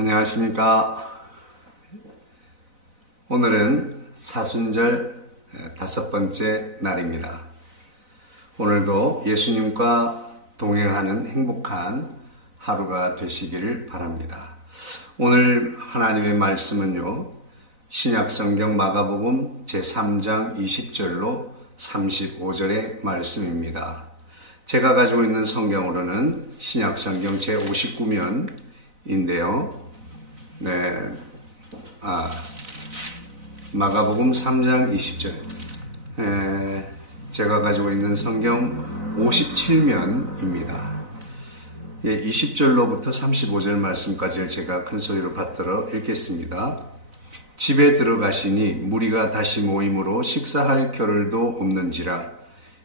안녕하십니까. 오늘은 사순절 5번째 날입니다. 오늘도 예수님과 동행하는 행복한 하루가 되시기를 바랍니다. 오늘 하나님의 말씀은요, 신약성경 마가복음 제3장 20절로 35절의 말씀입니다. 제가 가지고 있는 성경으로는 신약성경 제59면인데요. 마가복음 3장 20절. 제가 가지고 있는 성경 57면입니다. 20절로부터 35절 말씀까지를 제가 큰 소리로 받들어 읽겠습니다. 집에 들어가시니 무리가 다시 모임으로 식사할 겨를도 없는지라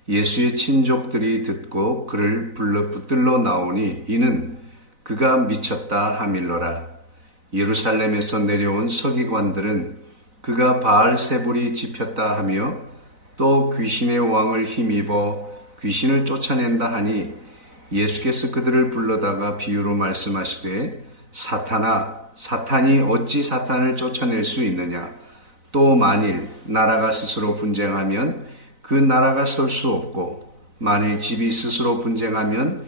예수의 친족들이 듣고 그를 붙들러 나오니 이는 그가 미쳤다 하밀러라. 예루살렘에서 내려온 서기관들은 그가 바알세불이 집혔다 하며 또 귀신의 왕을 힘입어 귀신을 쫓아낸다 하니 예수께서 그들을 불러다가 비유로 말씀하시되 사탄이 어찌 사탄을 쫓아낼 수 있느냐. 또 만일 나라가 스스로 분쟁하면 그 나라가 설 수 없고 만일 집이 스스로 분쟁하면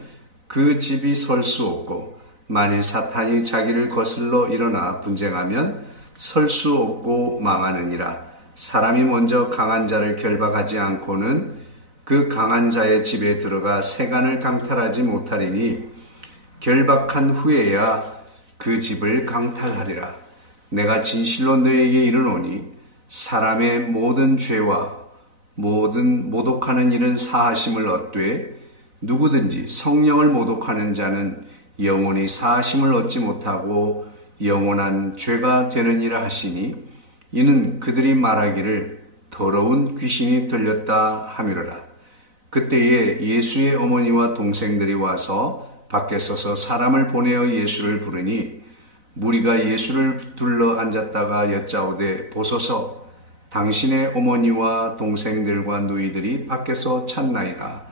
그 집이 설 수 없고 만일 사탄이 자기를 거슬러 일어나 분쟁하면 설 수 없고 망하느니라. 사람이 먼저 강한 자를 결박하지 않고는 그 강한 자의 집에 들어가 세간을 강탈하지 못하리니 결박한 후에야 그 집을 강탈하리라. 내가 진실로 너에게 이르노니 사람의 모든 죄와 모든 모독하는 일은 사하심을 얻되 누구든지 성령을 모독하는 자는 영원히 사하심을 얻지 못하고 영원한 죄가 되느니라 하시니 이는 그들이 말하기를 더러운 귀신이 들렸다 하미러라. 그때에 예수의 어머니와 동생들이 와서 밖에 서서 사람을 보내어 예수를 부르니 무리가 예수를 둘러 앉았다가 여짜오되 보소서 당신의 어머니와 동생들과 누이들이 밖에서 찾나이다.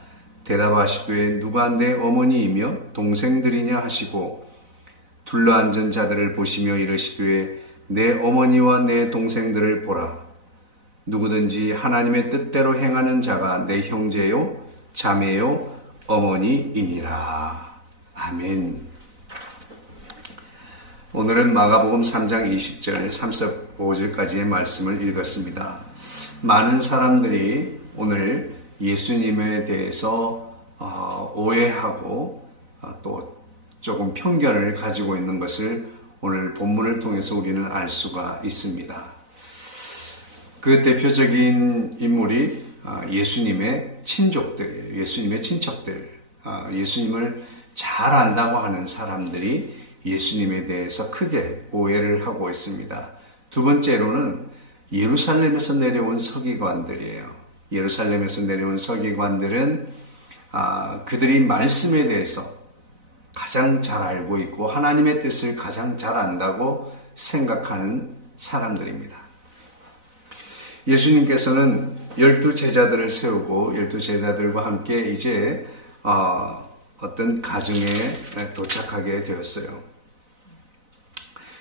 대답하시되 누가 내 어머니이며 동생들이냐 하시고 둘러앉은 자들을 보시며 이르시되 내 어머니와 내 동생들을 보라. 누구든지 하나님의 뜻대로 행하는 자가 내 형제요 자매요 어머니이니라. 아멘. 오늘은 마가복음 3장 20절 35절까지의 말씀을 읽었습니다. 많은 사람들이 오늘 예수님에 대해서 오해하고 또 조금 편견을 가지고 있는 것을 오늘 본문을 통해서 우리는 알 수가 있습니다. 그 대표적인 인물이 예수님의 친족들이에요. 예수님의 친척들, 예수님을 잘 안다고 하는 사람들이 예수님에 대해서 크게 오해를 하고 있습니다. 두 번째로는 예루살렘에서 내려온 서기관들이에요. 예루살렘에서 내려온 서기관들은 그들이 말씀에 대해서 가장 잘 알고 있고 하나님의 뜻을 가장 잘 안다고 생각하는 사람들입니다. 예수님께서는 12제자들을 세우고 12제자들과 함께 이제 어떤 가정에 도착하게 되었어요.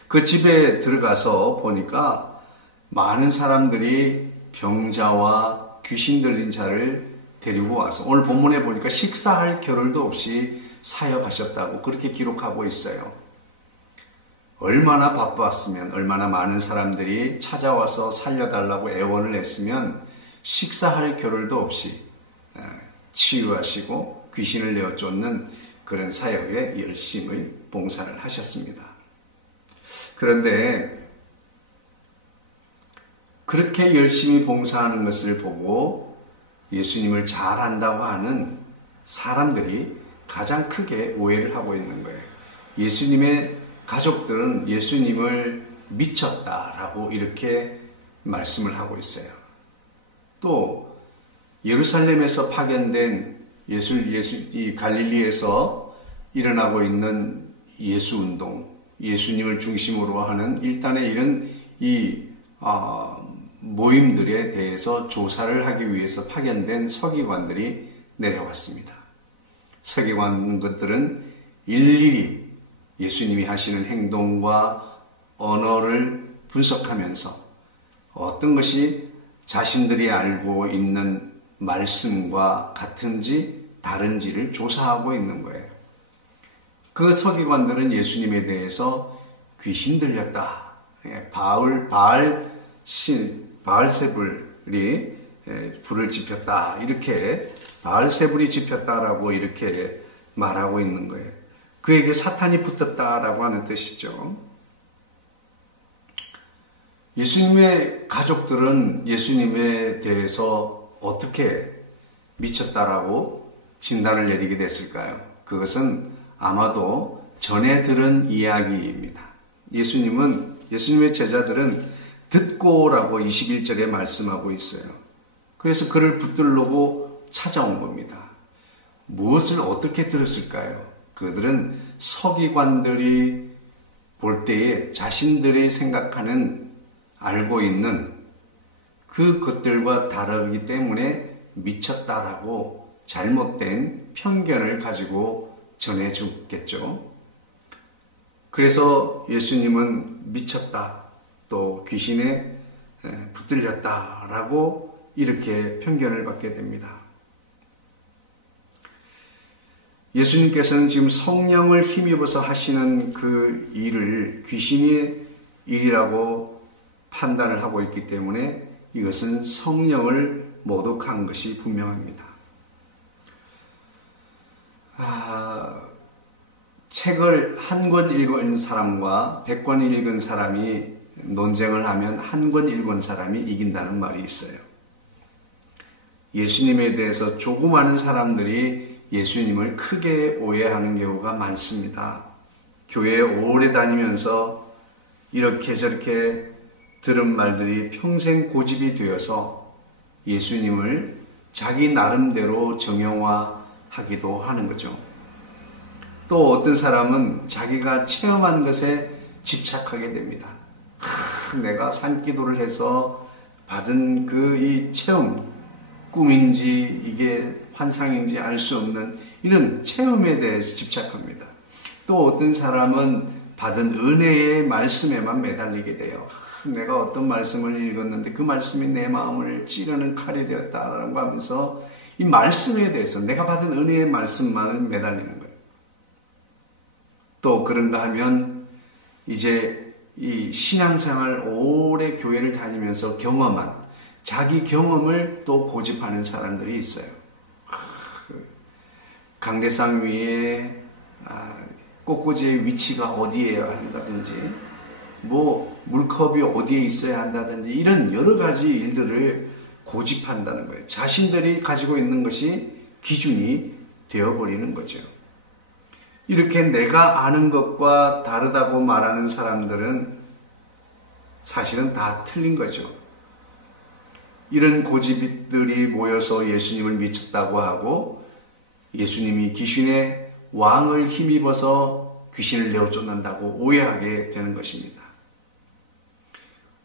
그 집에 들어가서 보니까 많은 사람들이 병자와 귀신 들린 자를 데리고 와서 오늘 본문에 보니까 식사할 겨를도 없이 사역하셨다고 그렇게 기록하고 있어요. 얼마나 바빴으면 얼마나 많은 사람들이 찾아와서 살려달라고 애원을 했으면 식사할 겨를도 없이 치유하시고 귀신을 내어 쫓는 그런 사역에 열심히 봉사를 하셨습니다. 그런데 그렇게 열심히 봉사하는 것을 보고 예수님을 잘 안다고 하는 사람들이 가장 크게 오해를 하고 있는 거예요. 예수님의 가족들은 예수님을 미쳤다라고 이렇게 말씀을 하고 있어요. 또 예루살렘에서 파견된 이 갈릴리에서 일어나고 있는 예수운동, 예수님을 중심으로 하는 일단의 이런 모임들에 대해서 조사를 하기 위해서 파견된 서기관들이 내려왔습니다. 서기관들은 일일이 예수님이 하시는 행동과 언어를 분석하면서 어떤 것이 자신들이 알고 있는 말씀과 같은지 다른지를 조사하고 있는 거예요. 그 서기관들은 예수님에 대해서 귀신 들렸다. 바알세불이 불을 지폈다. 이렇게 바알세불이 지폈다라고 이렇게 말하고 있는 거예요. 그에게 사탄이 붙었다라고 하는 뜻이죠. 예수님의 가족들은 예수님에 대해서 어떻게 미쳤다라고 진단을 내리게 됐을까요? 그것은 아마도 전에 들은 이야기입니다. 예수님의 제자들은 듣고라고 21절에 말씀하고 있어요. 그래서 그를 붙들려고 찾아온 겁니다. 무엇을 어떻게 들었을까요? 그들은 서기관들이 볼 때에 자신들이 생각하는 알고 있는 그 것들과 다르기 때문에 미쳤다라고 잘못된 편견을 가지고 전해주겠죠. 그래서 예수님은 미쳤다, 또 귀신에 붙들렸다라고 이렇게 편견을 받게 됩니다. 예수님께서는 지금 성령을 힘입어서 하시는 그 일을 귀신의 일이라고 판단을 하고 있기 때문에 이것은 성령을 모독한 것이 분명합니다. 책을 한 권 읽은 사람과 100권 읽은 사람이 논쟁을 하면 한 권 읽은 사람이 이긴다는 말이 있어요. 예수님에 대해서 조금 아는 사람들이 예수님을 크게 오해하는 경우가 많습니다. 교회에 오래 다니면서 이렇게 저렇게 들은 말들이 평생 고집이 되어서 예수님을 자기 나름대로 정형화하기도 하는 거죠. 또 어떤 사람은 자기가 체험한 것에 집착하게 됩니다. 내가 산기도를 해서 받은 이 체험, 꿈인지 이게 환상인지 알 수 없는 이런 체험에 대해서 집착합니다. 또 어떤 사람은 받은 은혜의 말씀에만 매달리게 돼요. 내가 어떤 말씀을 읽었는데 그 말씀이 내 마음을 찌르는 칼이 되었다라고 하면서 이 말씀에 대해서 내가 받은 은혜의 말씀만을 매달리는 거예요. 또 그런가 하면 이제 이 신앙생활 오래 교회를 다니면서 경험한 자기 경험을 또 고집하는 사람들이 있어요. 강대상 위에 꽃꽂이의 위치가 어디에야 한다든지 물컵이 어디에 있어야 한다든지 이런 여러 가지 일들을 고집한다는 거예요. 자신들이 가지고 있는 것이 기준이 되어버리는 거죠. 이렇게 내가 아는 것과 다르다고 말하는 사람들은 사실은 다 틀린 거죠. 이런 고집들이 모여서 예수님을 미쳤다고 하고 예수님이 귀신의 왕을 힘입어서 귀신을 내어 쫓는다고 오해하게 되는 것입니다.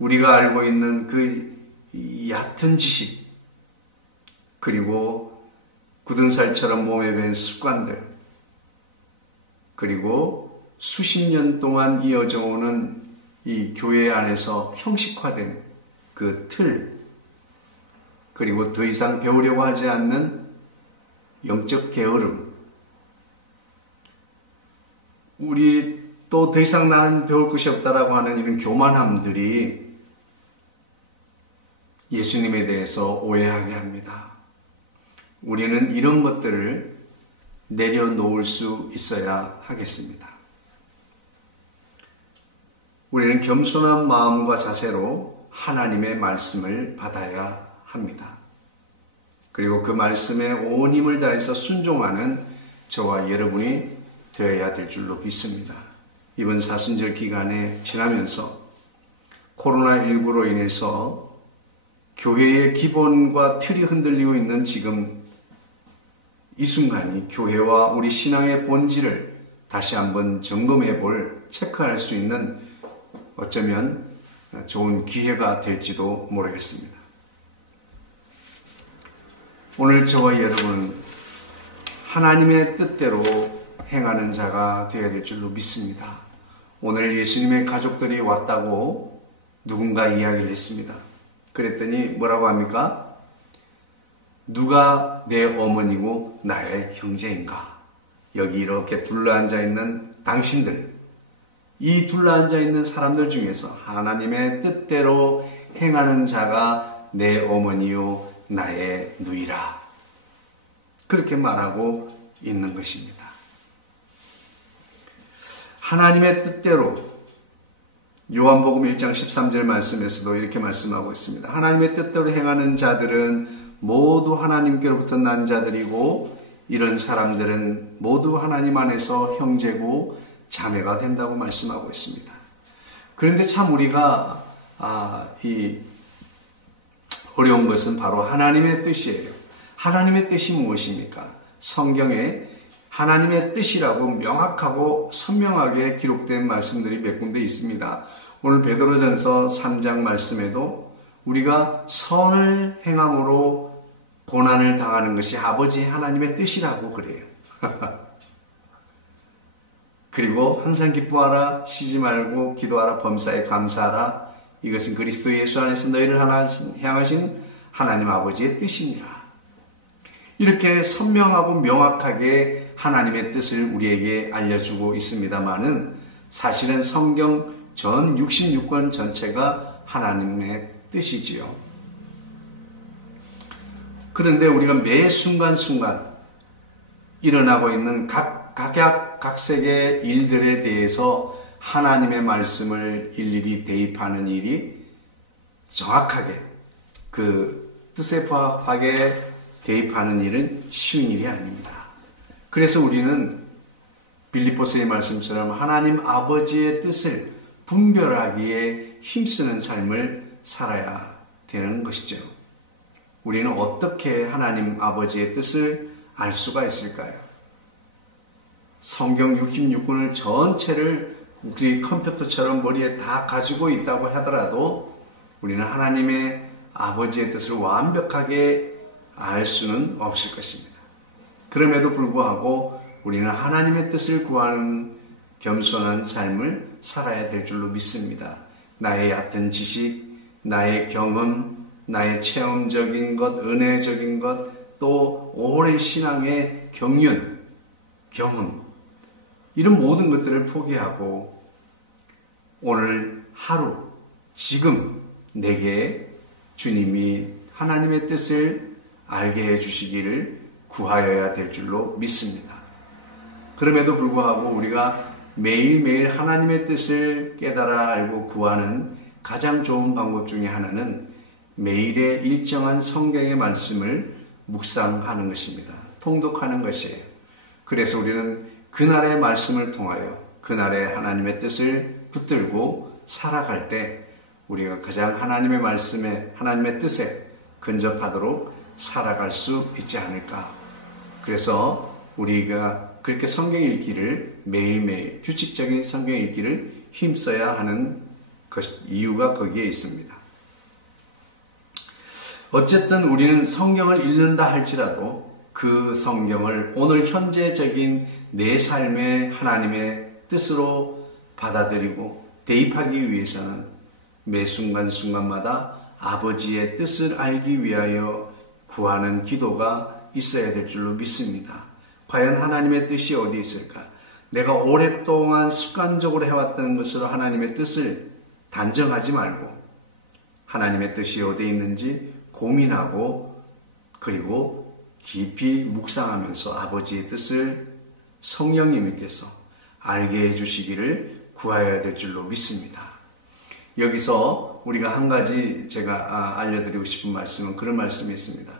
우리가 알고 있는 그 얕은 지식, 그리고 굳은 살처럼 몸에 밴 습관들, 그리고 수십 년 동안 이어져 오는 이 교회 안에서 형식화된 그 틀, 그리고 더 이상 배우려고 하지 않는 영적 게으름, 우리 또 더 이상 나는 배울 것이 없다라고 하는 이런 교만함들이 예수님에 대해서 오해하게 합니다. 우리는 이런 것들을 내려놓을 수 있어야 하겠습니다. 우리는 겸손한 마음과 자세로 하나님의 말씀을 받아야 합니다. 그리고 그 말씀에 온 힘을 다해서 순종하는 저와 여러분이 되어야 될 줄로 믿습니다. 이번 사순절 기간에 지나면서 코로나19로 인해서 교회의 기본과 틀이 흔들리고 있는 지금 이 순간이 교회와 우리 신앙의 본질을 다시 한번 점검해 볼, 체크할 수 있는 어쩌면 좋은 기회가 될지도 모르겠습니다. 오늘 저와 여러분 하나님의 뜻대로 행하는 자가 되어야 될 줄로 믿습니다. 오늘 예수님의 가족들이 왔다고 누군가 이야기를 했습니다. 그랬더니 뭐라고 합니까? 누가 내 어머니고 나의 형제인가? 여기 이렇게 둘러앉아 있는 당신들, 이 둘러앉아 있는 사람들 중에서 하나님의 뜻대로 행하는 자가 내 어머니요 나의 누이라. 그렇게 말하고 있는 것입니다. 하나님의 뜻대로 요한복음 1장 13절 말씀에서도 이렇게 말씀하고 있습니다. 하나님의 뜻대로 행하는 자들은 모두 하나님께로부터 난 자들이고 이런 사람들은 모두 하나님 안에서 형제고 자매가 된다고 말씀하고 있습니다. 그런데 참 우리가 이 어려운 것은 바로 하나님의 뜻이에요. 하나님의 뜻이 무엇입니까? 성경에 하나님의 뜻이라고 명확하고 선명하게 기록된 말씀들이 몇 군데 있습니다. 오늘 베드로전서 3장 말씀에도 우리가 선을 행함으로 고난을 당하는 것이 아버지 하나님의 뜻이라고 그래요. 그리고 항상 기뻐하라, 쉬지 말고 기도하라, 범사에 감사하라. 이것은 그리스도 예수 안에서 너희를 향하신 하나님 아버지의 뜻이니라. 이렇게 선명하고 명확하게 하나님의 뜻을 우리에게 알려주고 있습니다만은 사실은 성경 전 66권 전체가 하나님의 뜻이지요. 그런데 우리가 매 순간순간 일어나고 있는 각색의 일들에 대해서 하나님의 말씀을 일일이 대입하는 일이 정확하게 그 뜻에 부합하게 대입하는 일은 쉬운 일이 아닙니다. 그래서 우리는 빌립보서의 말씀처럼 하나님 아버지의 뜻을 분별하기에 힘쓰는 삶을 살아야 되는 것이죠. 우리는 어떻게 하나님 아버지의 뜻을 알 수가 있을까요? 성경 66권을 전체를 우리 컴퓨터처럼 머리에 다 가지고 있다고 하더라도 우리는 하나님의 아버지의 뜻을 완벽하게 알 수는 없을 것입니다. 그럼에도 불구하고 우리는 하나님의 뜻을 구하는 겸손한 삶을 살아야 될 줄로 믿습니다. 나의 얕은 지식, 나의 경험, 나의 체험적인 것, 은혜적인 것, 또 오랜 신앙의 경륜, 경험, 이런 모든 것들을 포기하고 오늘 하루, 지금 내게 주님이 하나님의 뜻을 알게 해주시기를 구하여야 될 줄로 믿습니다. 그럼에도 불구하고 우리가 매일매일 하나님의 뜻을 깨달아 알고 구하는 가장 좋은 방법 중에 하나는 매일의 일정한 성경의 말씀을 묵상하는 것입니다. 통독하는 것이에요. 그래서 우리는 그날의 말씀을 통하여 그날의 하나님의 뜻을 붙들고 살아갈 때 우리가 가장 하나님의 말씀에, 하나님의 뜻에 근접하도록 살아갈 수 있지 않을까. 그래서 우리가 그렇게 성경 읽기를 매일매일 규칙적인 성경 읽기를 힘써야 하는 이유가 거기에 있습니다. 어쨌든 우리는 성경을 읽는다 할지라도 그 성경을 오늘 현재적인 내 삶의 하나님의 뜻으로 받아들이고 대입하기 위해서는 매 순간순간마다 아버지의 뜻을 알기 위하여 구하는 기도가 있어야 될 줄로 믿습니다. 과연 하나님의 뜻이 어디 있을까? 내가 오랫동안 습관적으로 해왔던 것으로 하나님의 뜻을 단정하지 말고 하나님의 뜻이 어디 있는지 고민하고 그리고 깊이 묵상하면서 아버지의 뜻을 성령님께서 알게 해주시기를 구하여야 될 줄로 믿습니다. 여기서 우리가 한 가지 제가 알려드리고 싶은 말씀은 그런 말씀이 있습니다.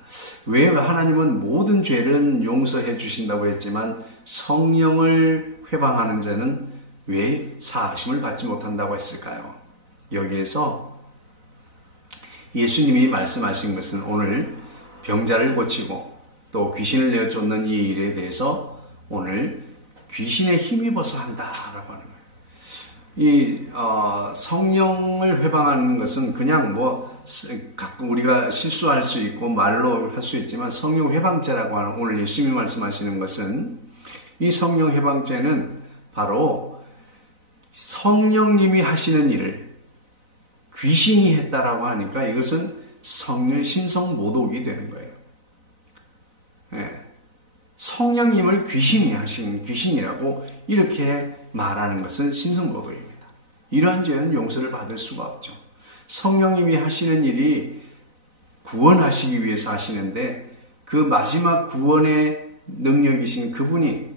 왜 하나님은 모든 죄는 용서해 주신다고 했지만 성령을 회방하는 자는 왜 사하심을 받지 못한다고 했을까요? 여기에서 예수님이 말씀하신 것은 오늘 병자를 고치고 또 귀신을 내쫓는 이 일에 대해서 오늘 귀신에 힘입어서 한다라고 하는 거예요. 이 성령을 회방하는 것은 그냥 가끔 우리가 실수할 수 있고 말로 할 수 있지만 성령 회방죄라고 하는 오늘 예수님이 말씀하시는 것은 이 성령 해방죄는 바로 성령님이 하시는 일을 귀신이 했다라고 하니까 이것은 성령 신성 모독이 되는 거예요. 네. 성령님을 귀신이 하신 귀신이라고 이렇게 말하는 것은 신성 모독입니다. 이러한 죄는 용서를 받을 수가 없죠. 성령님이 하시는 일이 구원하시기 위해서 하시는데 그 마지막 구원의 능력이신 그분이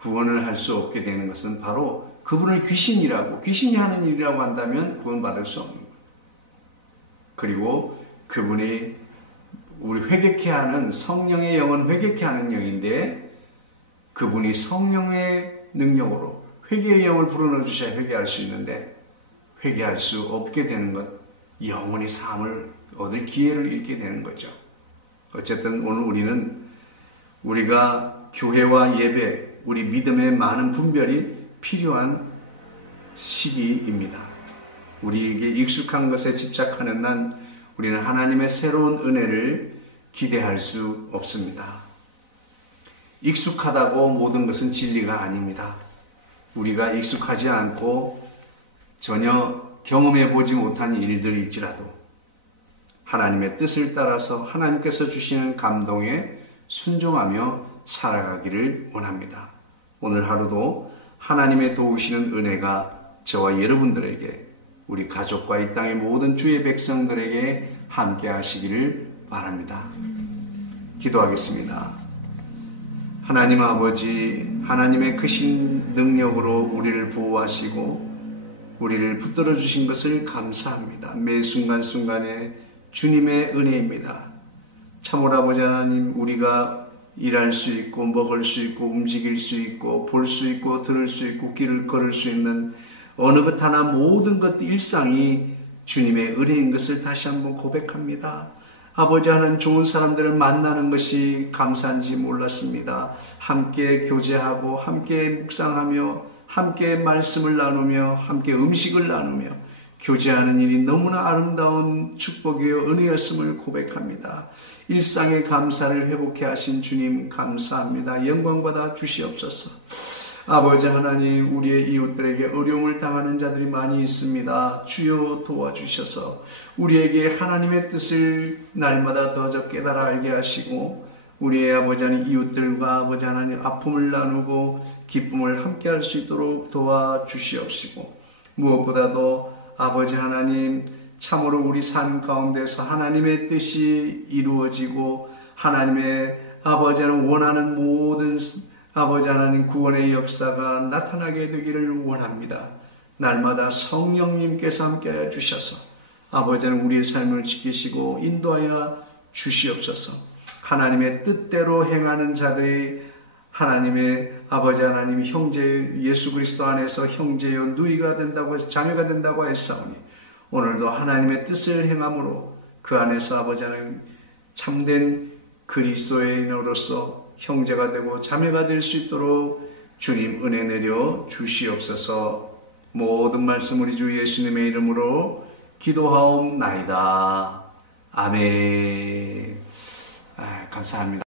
구원을 할 수 없게 되는 것은 바로 그분을 귀신이 하는 일이라고 한다면 구원받을 수 없는 거예요. 그리고 그분이 우리 회개케 하는 성령의 영은 회개케 하는 영인데 그분이 성령의 능력으로 회개의 영을 불어넣어 주셔야 회개할 수 있는데 회개할 수 없게 되는 것, 영원히 삶을 얻을 기회를 잃게 되는 거죠. 어쨌든 오늘 우리는 우리가 교회와 예배, 우리 믿음의 많은 분별이 필요한 시기입니다. 우리에게 익숙한 것에 집착하는 한 우리는 하나님의 새로운 은혜를 기대할 수 없습니다. 익숙하다고 모든 것은 진리가 아닙니다. 우리가 익숙하지 않고 전혀 경험해 보지 못한 일들일지라도 하나님의 뜻을 따라서 하나님께서 주시는 감동에 순종하며 살아가기를 원합니다. 오늘 하루도 하나님의 도우시는 은혜가 저와 여러분들에게, 우리 가족과 이 땅의 모든 주의 백성들에게 함께 하시기를 바랍니다. 기도하겠습니다. 하나님 아버지, 하나님의 크신 능력으로 우리를 보호하시고 우리를 붙들어 주신 것을 감사합니다. 매 순간순간에 주님의 은혜입니다. 참으로 아버지 하나님, 우리가 일할 수 있고 먹을 수 있고 움직일 수 있고 볼 수 있고 들을 수 있고 길을 걸을 수 있는 어느 것 하나 모든 것 일상이 주님의 은혜인 것을 다시 한번 고백합니다. 아버지 하나님, 좋은 사람들을 만나는 것이 감사한지 몰랐습니다. 함께 교제하고 함께 묵상하며 함께 말씀을 나누며 함께 음식을 나누며 교제하는 일이 너무나 아름다운 축복이요 은혜였음을 고백합니다. 일상의 감사를 회복해 하신 주님 감사합니다. 영광받아 주시옵소서. 아버지 하나님, 우리의 이웃들에게 어려움을 당하는 자들이 많이 있습니다. 주여 도와주셔서 우리에게 하나님의 뜻을 날마다 더 깨달아 알게 하시고 우리의 아버지 하나님 이웃들과 아버지 하나님 아픔을 나누고 기쁨을 함께 할 수 있도록 도와주시옵시고 무엇보다도 아버지 하나님, 참으로 우리 삶 가운데서 하나님의 뜻이 이루어지고 하나님의 아버지 하나님 원하는 모든 아버지 하나님 구원의 역사가 나타나게 되기를 원합니다. 날마다 성령님께서 함께하여 주셔서 아버지 하나님 우리의 삶을 지키시고 인도하여 주시옵소서. 하나님의 뜻대로 행하는 자들이 하나님의 아버지 하나님 형제 예수 그리스도 안에서 형제여 누이가 된다고 해서 자매가 된다고 했사오니 오늘도 하나님의 뜻을 행함으로 그 안에서 아버지 하나님 참된 그리스도인으로서 형제가 되고 자매가 될 수 있도록 주님 은혜 내려 주시옵소서. 모든 말씀 우리 주 예수님의 이름으로 기도하옵나이다. 아멘. 감사합니다.